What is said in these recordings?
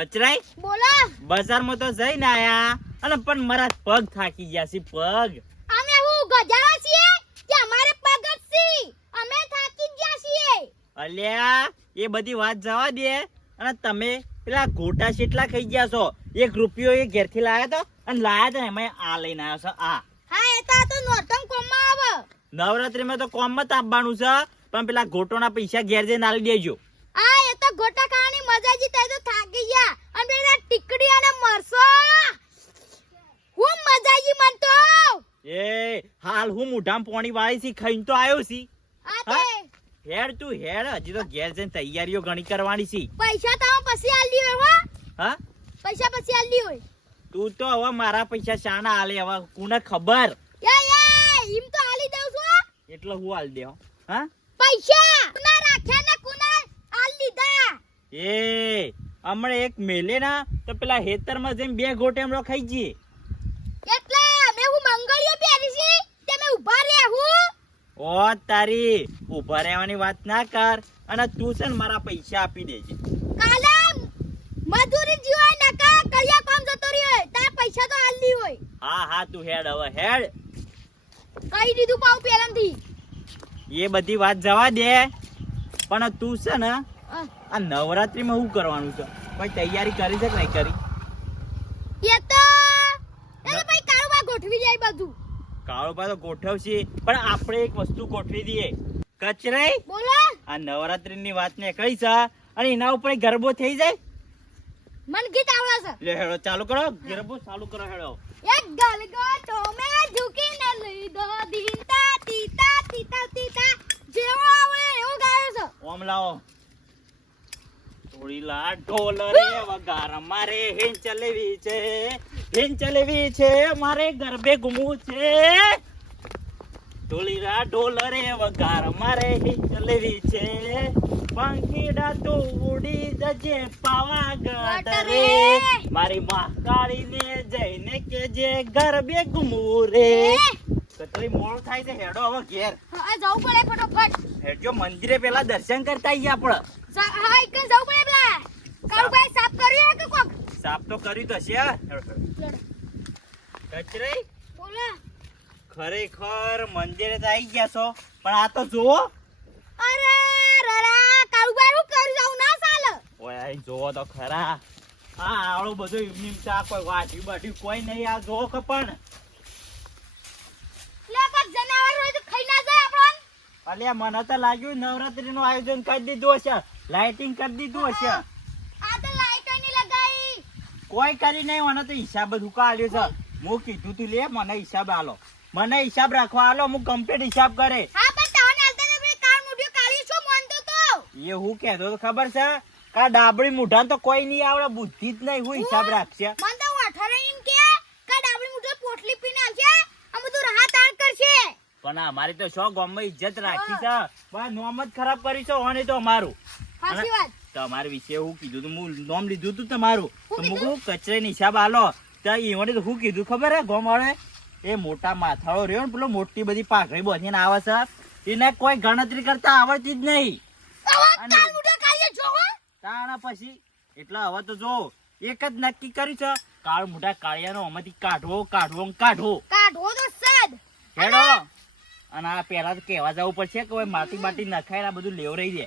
કચરાઈ બોલો. બજારમાં તો જઈને આયા અને પણ મારા પગ થાકી ગયા છે પગ. અમે હું ગધા છીએ કે અમારે પગ જ છે? અમે થાકી ગયા છીએ. અલ્યા એ બધી વાત જવા દે અને તમે પેલા ગોટા કેટલા ખાઈ ગયા છો? 1 રૂપિયો એ ઘેરથી લાયા તો અને લાયા તો એમાં આ લઈને આવ્યો છો આ. હા એ તો નોરતમ કોમમાં આવે. નવરાત્રીમાં તો કોમમાં જ આપવાનું છે પણ પેલા ગોટોના પૈસા ઘેર જઈને આલી દેજો. આ એ તો ગોટા ખાવાની મજા જ તે તો થાકી ગયા. અને પેલા ટીકડી અને મરસો હું મજા આવી મન તો. એ હાલ હું મુઢામ પોણી વાળી છી ખાઈને તો આવ્યો છી. આ તે હેડ તું હેડ હજી તો ઘેર જઈને તૈયારીઓ ઘણી કરવાની છી. પૈસા તો પછી આલી હોય હો. હા પૈસા પછી આલી હોય. તું તો હવે મારા પૈસા શાના આલે હવે કોને ખબર? ઈમ તો આલી દઉં છું. એટલે હું આલ દે હા પૈસા કુના રાખ્યા ને કુના આલી દીધા. એ હમણે એક મેલે ના તો પેલા હેતરમાં જઈને 2 ગોટેમરો ખાઈ જઈએ. એટલે મે હું મંગળીઓ પહેરી છે તે મે ઊભા રહે હું. ઓ તારી ઊભા રહેવાની વાત ના કર અને તું છે ને મારા પૈસા આપી દેજે. કાલે મજૂરી જીવાય નકા કડિયા કામ જતો રહ્યો તાર પૈસા તો આલી હોય. હા તું હેડ હવે હેડ. કહી દીધું પાઉ પેલાથી. એ બધી વાત જવા દે પણ તું છે ને આ નવરાત્રીમાં શું કરવાનું છે? કોઈ તૈયારી કરી છે કે નહીં કરી? એ તો એને ભાઈ કાળુબા ગોઠવી જાય બધું. કાળુબા તો ગોઠવશે પણ આપણે એક વસ્તુ ગોઠવી દઈએ. કચરાઈ બોલો. આ નવરાત્રીની વાત ને કઈ છે અને એના ઉપર ગરબો થઈ જાય. મન ગીત આવડે છે. લે હેડો ચાલુ કરો ગરબો ચાલુ કરો હેડો. એક ગલગોટો મે ઝૂકીને લીધો દીતા તીતા તીતા તીતા જેવો આવે એવો ગાયો છે. ઓમ લાવો થોડી લા ઢોલ રે વગાર મારે હેન ચલેવી છે મારે ગરબે ઘૂમવું છે. થોડી લા ઢોલ રે વગાર મારે હેન ચલેવી છે પંખીડા તો ઉડી જજે પાવાગઢ રે મારી મહાકાળીને જઈને કેજે ગરબે ઘૂમવું રે. કતરી મોડ થાય છે હેડો હવે ઘેર. હા જવું પડે ફટાફટ. હેડજો મંદિરે પેલા દર્શન કરતા આવીએ આપણે. હા એક જવું પડે પેલા કાળુભાઈ સાફ કર્યું કે કોક? સાફ તો કર્યું તો છે. કચરાઈ બોલો. ખરેખર મંદિરે તો આવી ગયા છો પણ આ તો જુઓ. અરે રરા કાળુભાઈ હું કરી જાઉં ના ચાલે. ઓય આ જોવો તો ખરા. આ આવડો બધો ઇવનિંગ ચા કોઈ વાટી બાટી કોઈ નહીં. આ જોવો કે પણ લે કોક જનાવર હોય તો ખાઈ ના જાય આપણને. અલ્યા મને તો લાગ્યું નવરાત્રીનું આયોજન કરી દીધું હશે, લાઇટિંગ કરી દીધું હશે. આ તો લાઈટ ની લગાઈ. કોઈ કરી નહીં. મને તો હિસાબ જ હુકા આલ્યો છે. હું કીધું તું લે મને હિસાબ આલો, મને હિસાબ રાખવા આલો. હું કમ્પ્લીટ હિસાબ કરે. હા પણ તને આલતા ને ભાઈ કાળ મુઢિયો કાળી શું માનતો તો? એ હું કહેતો તો ખબર છે કા ડાબડી મુઢાન તો કોઈ નહીં આવડે, બુદ્ધિ જ નહીં. હું હિસાબ રાખશે. મન તો વાઠરે એમ કે કા ડાબડી મુઢિયો પોટલી પીને આવશે આ બધું રાહત આણ કરશે. પણ અમારી તો શો ગામમાં ઇજ્જત રાખી છે. બસ નોમ જ ખરાબ કરી છે ઓને તો અમારું. સાચી વાત. તમારા વિશે હું કીધું તું? હું નોમ લીધું તું તમારું તો શું હું કચરે હિસાબ આલો તો ઈવને તો શું કીધું ખબર હે? ગામ વાળે એ મોટા માથાળો રહ્યો ને પેલો મોટી બધી પાઘડી બોધીને આવે છે એને કોઈ ગણતરી કરતા આવડતી જ નહીં. આવા કાળ મુઢિયો કાળીએ જો હો. તાણા પછી એટલે હવે તો જો એક જ નક્કી કર્યું છે કાળ મોટા કાળિયાનો આમાંથી કાઢવો કાઢવો ને કાઢવો. કાઢો તો સદ. હેડો. અને આ પેલા તો કહેવા જવું પડશે કે માટી બાટી નખાય આ બધું લેવરાઈ દે.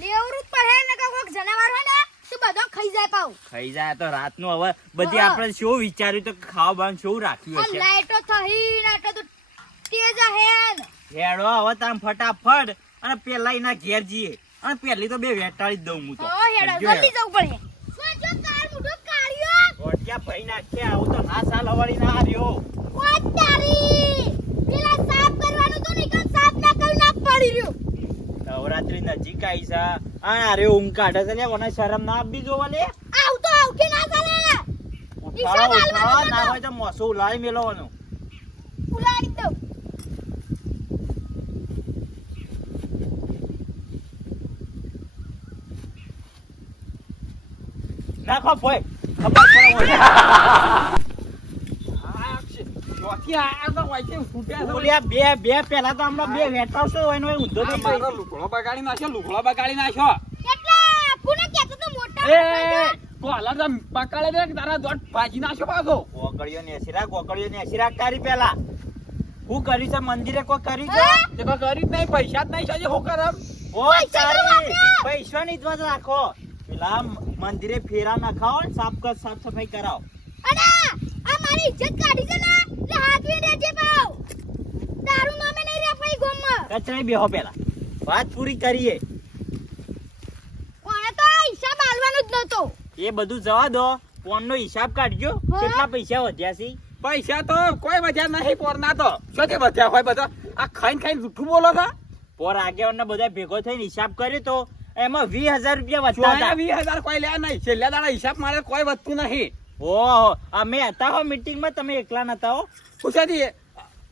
લેવરું જ પડે ને કે કોક જનાવર હોય ને તો બધો ખાઈ જાય પાઉ. ખાઈ જાય તો રાતનું હવે બધી આપણે શું વિચાર્યું તો ખાવા બાવાનું શું રાખ્યું આ હશે. લાઈટો થઈ નાટો તો તેજ હેન. હેડો હવે તામ ફટાફટ અને પેલા એના ઘેર જઈએ અને પેલી તો બે વેટાળી જ દઉં હું તો. હો હેડો જલ્દી જવું પડે. શું જો કાળ મુઢિયો કાળિયો ગોટિયા ભાઈ નાખે આવું તો ના સાલ હવાડી ના રહ્યો. ઓ તારી પેલા સાફ કરવાનું તો નહીં કે સાફ ના કરી ના પડી રહ્યો. નવરાત્રી નજીક આવી છે આ રે ઊંઘ કાઢે છે લે મને શરમ ના આપી જોવા લે. આવ તો આવ કે ના ચાલે. ઉઠાડો ઉઠાડો ના હોય તો મોસો ઉલાળી મેલવાનો. ઉલાડી દઉં. નાખો પોય ખબર પડે હોય. બે પેલા તો હમણાં બે વેટાવશો એનો ઊંધો થઈ ગયો. લુગડો બગાડી નાખ્યો એટલે કોને કહેતો તો મોટા એ તો હાલા તો પકડે દે તારા દોટ ભાજી નાખો પાછો. કોકળીઓ ને એસી રાખ તારી પેલા. હું કરી છે મંદિરે કોઈ કરી છે? તે કોઈ કરી જ નહીં, પૈસા જ નહીં સાજે હું કરમ. ઓ તારી પૈસાની જ વાત રાખો. પેલા મંદિરે ફેરા નખાવો ને સાફ સફાઈ કરાવો. અને આ મારી ઇજ્જત કાઢી છે ને એટલે હાથવી દેજે બાવ. તારું નામે નહીં રે ભાઈ ગોમમાં. કચરાઈ બેહો પેલા. વાત પૂરી કરીએ. કોણે તો હિસાબ આલવાનો જ નતો. એ બધું જવા દો. ફોનનો હિસાબ કાઢજો. કેટલા પૈસા વધ્યા છે? પૈસા તો કોઈ વધ્યા નહીં પોરના તો. શોથી વધ્યા હોય બધા? આ ખાઈને જૂઠું બોલો છો. પોર આગેવાના બધા ભેગો થઈને હિસાબ કર્યો તો એમાં 20,000 રૂપિયા વધતા હતા. 20,000 કોઈ લે નહીં. છેલ્લા દાડા હિસાબ મારે કોઈ વધતું નહીં. ઓહો અમે હતા હો મીટિંગમાં, તમે એકલા નતા હો. પૂછાથી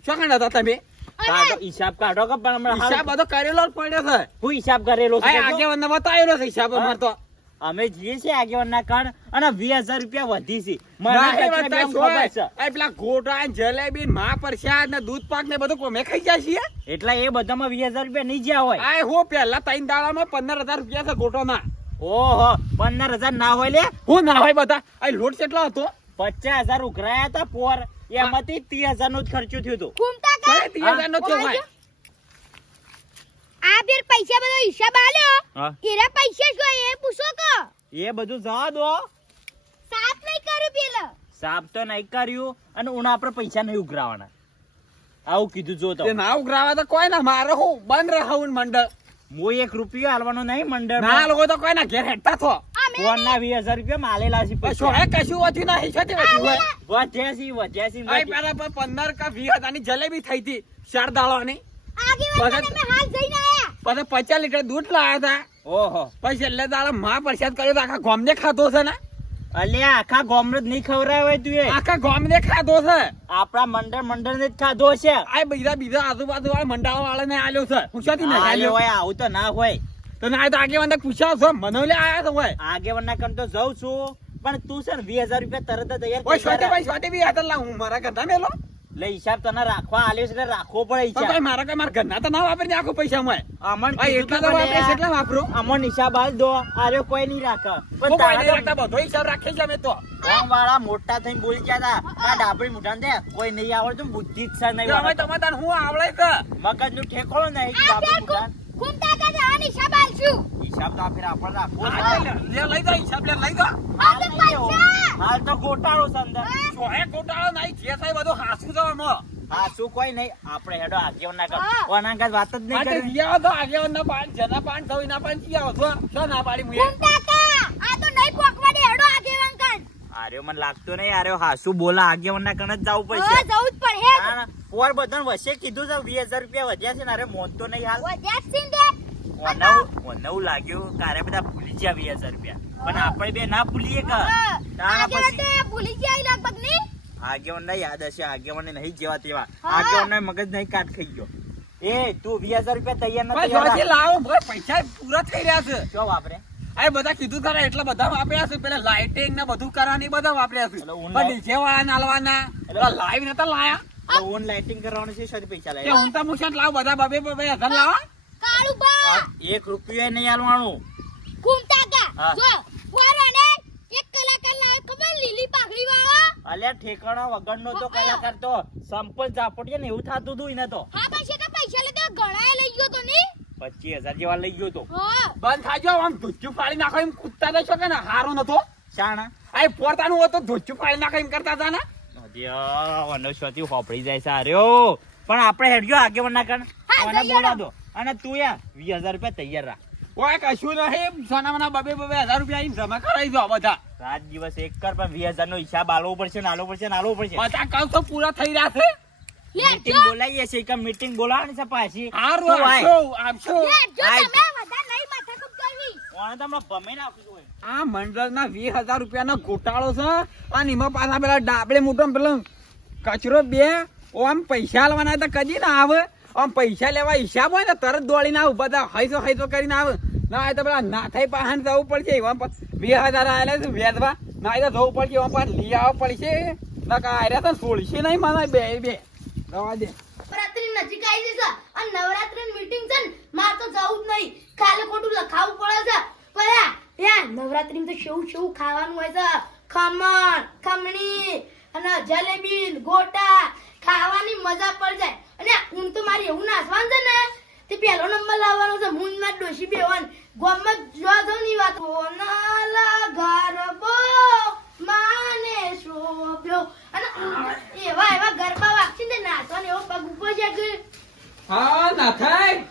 શું કાંડ હતા તમે? કાઢો હિસાબ કાઢો કે પણ હમણાં હિસાબ બધો કરેલો જ પડ્યો છે. હું હિસાબ કરેલો છે આ કહેજો. આગેવાનને બતાવેલો છે હિસાબ અમાર તો. અમે જઈએ છીએ આગેવાનના કાન અને 20,000 રૂપિયા વધી છે. મને નહીં કચરા બતાય બેમ ખબર છે. આ પેલા ગોટા ને જલેબી ને મા પ્રસાદ ને દૂધ પાક ને બધું કોમે ખાઈ જાય છીએ. એટલે એ બધામાં 20,000 રૂપિયા નહીં જ્યાં હોય. આ હું પેલા 3 દાડામાં 15,000 રૂપિયા છે ગોટો ના. ઓહો 15,000 ના હોય લે. હું ના હોય બધા. આ લોટ કેટલો હતો? 50,000 ઉઘરાયા હતા પોર. એમાંથી 30,000 નો જ ખર્ચો થયો હતો. ઘૂમતા કા 30,000 નો થયો ભાઈ. આ બેર પૈસા બધો હિસાબ આલ્યો. હા. એરા પૈસા શું એ પૂછો કે એ બધું જવા દો. સાફ નહીં કર્યું પેલા. સાફ તો નહીં કર્યું અને ઉના આપણે પૈસા નહીં ઉઘરાવાના. આવું કીધું જો તો. તે ના ઉઘરાવા તો કોઈ ના મારે હું બંધ રહું મંડળ. હું 1 રૂપિયો હાલવાનો નહીં મંડળ. ના લોકો તો કોઈ ના ઘેર હેડતા થો. ફોનના 20,000 રૂપિયા માલેલા છે શું પૈસા. હે કશું વધ્યું નહીં છતી વધ્યું હોય. વધ્યા છે. આ પેલા પર 15 કે 20,000 ની જલેબી થઈ હતી 4 દાડાની. આગેવાન તમે હાલ જઈને આયા. પછી 50 લીટર દૂધ લાયા હતા. ઓહો પછી છેલ્લે દાડા મા પ્રસાદ કર્યો તો આખા ગામને ખાધો છે ને. અલ્યા આખા ગામનો જ નહીં ખવડાવ્યો હોય તું એ. આખા ગામને ખાધો છે. આપણા મંડળ ને જ ખાધો છે. આ બીજા આજુબાજુ વાળા મંડાળો વાળા ને આલ્યો છે. પૂછાતી ને આલે આલ્યો હોય આવું તો ના હોય. તો ના તો આગેવાન પૂછાવ છો મને લે આયા તો હોય. આગેવાનના કામ તો જઉં છું પણ તું છે ને 20,000 રૂપિયા તરત જ તૈયાર ઓય કરી છોટી રાખ. ભાઈ છોટી બી હતા લા હું મારા ઘરના મેલો. એટલે હિસાબ તને રાખવા આલ્યો છે એટલે રાખવો પડે પણ ભાઈ મારા કઈ મારા ઘરના તો ના વાપરી દે આખો પૈસા માં. અમન ભાઈ એટલા તો વાપરે છે એટલા વાપરો. અમન હિસાબ આલ દો. આર્યો કોઈ નહીં રાખે. હું પણ કોઈ નહીં તારા રાખતા બધો હિસાબ રાખે છે અમે તો. ગામ વાળા મોટા થઈને બોલી ગયા હતા આ ડાબડી મુઠાને દે કોઈ નહીં આવડતું બુદ્ધિ જ છે નહીં અમે આવડતું. તમે તાર હું આવડે છે. મગજનું ઠેકોણું નહીં આ ડાબડી બેર મુઠાન. ઘૂમતા કા આ હિસાબ આલશું. હિસાબ તો આપણે રાખવો હા, છે. લે લઈ જા હિસાબ લે લઈ જા. આ તો પૈસા. હાલ તો ગોટાળો છે અંદર. સોએ ગોટાળો નહીં જે થાય બધું હાસું છે આમાં. હા શું કોઈ નહીં આપણે હેડો આગેવાન ના હા. કર ઓનાંગા વાત જ નહીં આ તો કરી. જીયા તો આગેવાનના પાન જના પાન થઈના પાન જીયા હતો. શું ના પાડી મુએ? ઘૂમતા કા આ તો નહીં પોકવા દે હેડો આગેવાન કાન. આર્યો મને લાગતું નહીં આર્યો હાસુ બોલા આગેવાન ના કણ જ જવું હા પડશે. જવું જ પડે. ના, પોર બધાને વચ્ચે કીધું છે 20,000 રૂપિયા વધ્યા છે ને અરે મોન તો નહીં હાલ. વધ્યા જ છે ને. નવું લાગ્યું કારે બધા ભૂલી ગયા 20,000 રૂપિયા પણ આપણે બે ના ભૂલીએ કે તારા આગેવાન પછી તો ભૂલી જાય લગભગ નહીં. આગેવાન ના યાદ હશે આગેવાન નહીં જેવા તેવા હા. આગેવાન ના મગજ નહીં કાટ ખાઈ ગયો. એ તું 20,000 રૂપિયા તૈયાર ના ભાઈ તૈયાર જોજે લાવો ભાઈ પૈસા પૂરા થઈ રહ્યા છે. શું વાપરે? આ બધા કીધું ખરા એટલા બધા વાપર્યા છે. પેલા લાઇટિંગ ને બધું કરવાની બધા વાપર્યા છે. એટલે હું પણ ડીજે વાળા નાલવાના પેલા લાઈવ નતા લાયા. ઓન લાઇટિંગ કરવાનું છે શાયદ પૈસા કે લાગે. હું તો મુશાત લાવ બધા બબે બબે હજાર લાવા. કાળુ બા 1 રૂપિયો નહીં આલવાનું. ઘૂમતા કા હા. જો વારાને એક કલાકાર લાવ ખબર લીલી પાઘડી વાળો. અલ્યા ઠેકાણા વગરનો તો કલાકાર તો સંપલ ઝાપટીએ ને એવું થતું હતું એને તો હા બસ એ તો પૈસા લેતો ઘણાએ લઈ ગયો તો ની. 25,000 જેવા લઈ ગયો તો. હા બંધ થાજો આમ ધોચ્ચું ફાડી નાખો એમ કૂદતા જશો કે ને હારો નતો. શાણા આ પોતાનું હોતો ધોચ્ચું ફાડી નાખો એમ કરતા હતા ને. વનસ્પતિ હોપડી જાય છે આર્યો પણ આપણે હેડજો આગેવાન ના કણ હા, મને જઈએ બોલા તો. દો અને તું યા 20,000 રૂપિયા તૈયાર રાખ. ઓય કશું નહીં સોનામાના બબે બબે હજાર રૂપિયા આઈને જમા કરાવી દો બધા. રાત દિવસ એક કર પણ 20,000 નો હિસાબ આલવો પડશે ને આલવો પડશે ને આલવો પડશે. બધા કામ તો પૂરા થઈ રહ્યા છે. લે મીટિંગ જો બોલાવીએ છે કે મીટિંગ બોલાવવાની છે પાછી હારું તું આય. આપશો. લે જો આય. તમે બધા નહીં માથાકૂટ કરવી. કોણે તમને ભમે નાખ્યું હોય? આ મંડળના 20,000 રૂપિયાનો ગોટાળો છે. અને એમાં પાછા પેલા ડાબડે મોટો પેલો કચરો બે આમ પૈસા આલવાના તો કદી ના આવે. આમ પૈસા લેવા હિસાબ હોય ને તરત દોડીને આવું બધા હૈસો કરીને આવે. ના એ તો પેલા ના થઈ પાહન જવું પડશે. એવા 20,000 આવેલા છે વેચવા. ના એ તો જવું પડશે એવા પાછા લઈ આવવા પડશે. ના કાંઈ તો છોડશે નહીં મને બે દવા દે. નવરાત્રી નજીક આવી જશે અને નવરાત્રી મીટિંગ છે ને માર તો જવું જ નહીં. કાલે ખોટું લખાવવું પડે છે. પણ યા નવરાત્રી તો તો શેવું ખાવાનું હોય છે. ખમણ, ખમણી અને જલેબી, ગોટા ખાવાની મજા પડી જાય. અને હું તો મારી એવું નાસવાનું છે ને તે પહેલો નંબર લાવવાનો છે. હું ના ડોશી બેવાન ગોમમાં જોવા જાઉં ની વાત કોનાલા ગરબો માને શોભ્યો અને એવા ગરબા વાગશે ને નાચવાનો એવો પગ ઉપર છે કે હા ના થાય.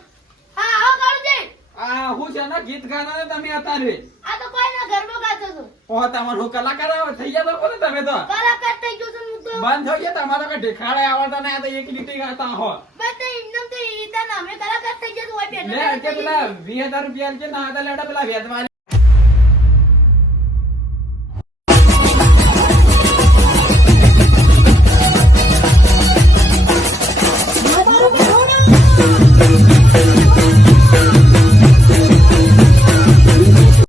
હા આવો કાળુજી. આ હું છે ને ગીત ગાના ને તમે અત્યારે આ તો કોઈ ના ગરબો ગાતો છો. ઓ તમાર હું કલાકાર થઈ ગયા તો કોને તમે તો કલાકાર થઈ ગયો છું હું તો. બંધ થઈ ગયા તમારા કે ઢેખાડે આવડતા ને આ તો એક લીટી ગાતા હો બસ તો એમનેમ તો ઈતા ના અમે કલાકાર થઈ ગયા તો હોય લે બેઠા કે પેલા 20000 રૂપિયા કે ના હતા લેડા પેલા વેદવા